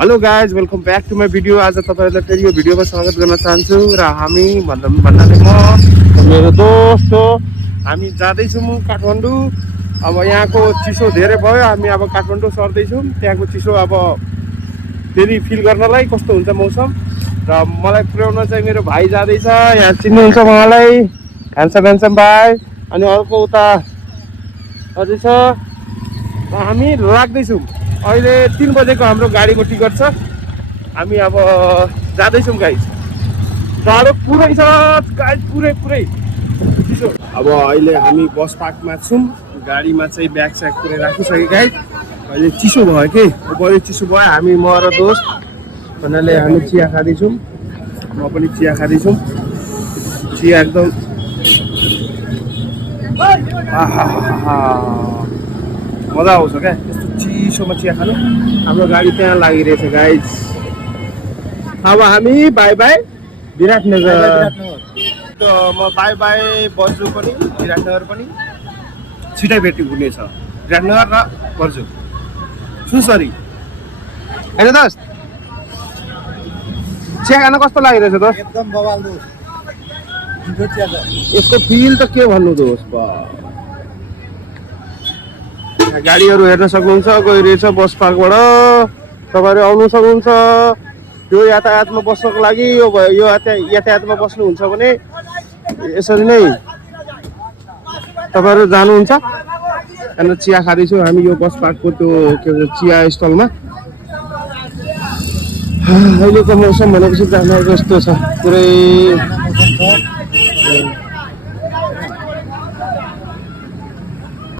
Hello guys welcome back to my video. आज तपाईँहरूलाई फेरि यो भिडियोमा स्वागत गर्न चाहन्छु र हामी भन्नाले म मेरो दोस्त हो। हामी जाँदैछौँ काठमाडौँ। अब यहाँको चिसो धेरै भयो, हामी अब काठमाडौँ सर्दैछौँ। त्यहाँको चिसो अब फेरि फिल गर्नलाई कस्तो हुन्छ मौसम। र मलाई पुर्याउन चाहिँ मेरो भाइ जाँदैछ। यहाँ चिन्नुहुन्छ उहाँलाई, ह्यान्डसम भाइ। अनि अर्को उता अझै छ। र हामी लाग्दैछौँ। अहिले 3 बजेको हाम्रो गाडीको टिकट छ। हामी अब जाँदैछौँ गाइस। जाडो पुरै छ गाइस, पुरै चिसो। अब अहिले हामी बस पार्कमा छौँ। गाडीमा चाहिँ ब्याग स्याग पुरै राखिसकेँ गाइस। अहिले चिसो भयो कि बढी चिसो भयो। हामी म र दोस्त भन्नाले हामी चिया खाँदैछौँ। म पनि चिया खाँदैछौँ। चिया एकदम मजा आउँछ क्या यस्तो चिसोमा चिया खानु। हाम्रो गाडी त्यहाँ लागिरहेछ गाइज। अब हामी बाई बाई विराटनगर। म बाई बाई बर्जु पनि विराटनगर पनि छिटै भेट्नु हुनेछ। विराटनगर र बर्जु सुसरी होइन दोस्त। चिया खान कस्तो लागिरहेछ दोस्त? एकदम बवाल दोस्त। यसको फिल त के भन्नु दोस्त। गाडीहरू हेर्न सक्नुहुन्छ, गइरहेछ बस पार्कबाट। तपाईँहरू आउनु सक्नुहुन्छ। यो यातायातमा बस्नको लागि यो यातायातमा बस्नुहुन्छ भने यसरी नै तपाईँहरू जानुहुन्छ। अनि चिया खाँदैछौँ हामी यो बस पार्कको त्यो के भन्छ चिया स्टलमा। अहिलेको मौसम भनेपछि जानुको यस्तो छ, पुरै